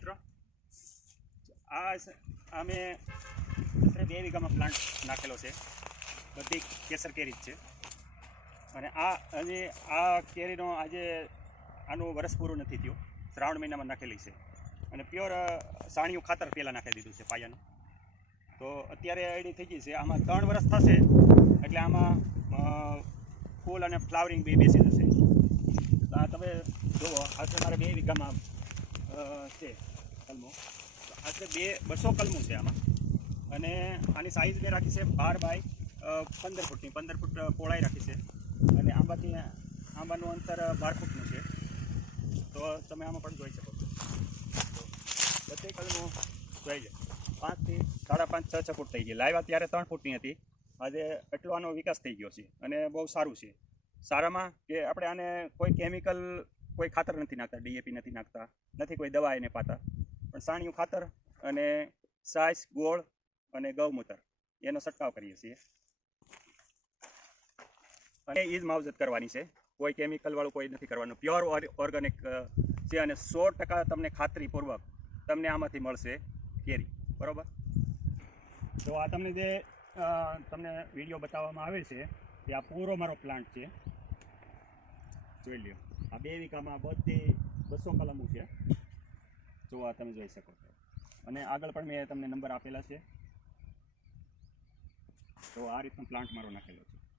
મિત્રો. આ અમે અત્યારે બે વીઘામાં પ્લાન્ટ નાખેલો છે. બધી કેસર કેરી જ છે. અને આ હજી આ કેરીનો આજે આનું વરસ પૂરું નથી થયું. શ્રાવણ મહિનામાં નાખેલી છે. અને પ્યોર સાણિયું ખાતર પહેલાં નાખી દીધું છે પાયાનું. તો અત્યારે એડી થઈ ગઈ છે. આમાં ત્રણ વરસ થશે, એટલે આમાં ફૂલ અને ફ્લાવરિંગ બી બેસી જશે. તમે જુઓ આજે મારે બે વીઘામાં છે, કલમો. આશરે બે, બસો કલમો છે આમાં. અને આની સાઈઝ મેં રાખી છે બાર બાય પંદર ફૂટની, પંદર ફૂટ પહોળાઈ રાખી છે. અને આંબાથી આંબાનું અંતર બાર ફૂટનું છે. તો તમે આમાં પણ જોઈ શકો છો. બધી કલમો, જોઈ જાય પાંચથી સાડા પાંચ, છ છ ફૂટ થઈ ગઈ. લાવ્યા ત્યારે ત્રણ ફૂટની હતી. આજે એટલો આનો વિકાસ થઈ ગયો છે અને બહુ સારું છે. સારામાં કે આપણે આને કોઈ કેમિકલ કોઈ ખાતર નથી નાખતા ડીએપી નથી નાખતા, નથી કોઈ દવા એને પાતા. પણ સાણિયું ખાતર અને સાઈસ, ગોળ અને ગૌમૂત્ર એનો છંટકાવ કરીએ છીએ. અને એ જ માવજત કરવાની છે. કોઈ કેમિકલ વાળું કોઈ નથી કરવાનું. પ્યોર ઓર્ગેનિક છે અને સો ટકા તમને ખાતરીપૂર્વક તમને આમાંથી મળશે કેરી. બરોબર? તો આ તમને જે તમને વીડિયો બતાવવામાં આવે છે તે આ પૂરો મારો પ્લાન્ટ છે. જોઈ લ્યો. આ બે વીઘામાં બધી બસો કલમો છે. જો આ તમે જોઈ શકો છો. અને આગળ પણ મેં તમને નંબર આપેલા છે. તો આ રીતનો પ્લાન્ટ મારો નાખેલો છે.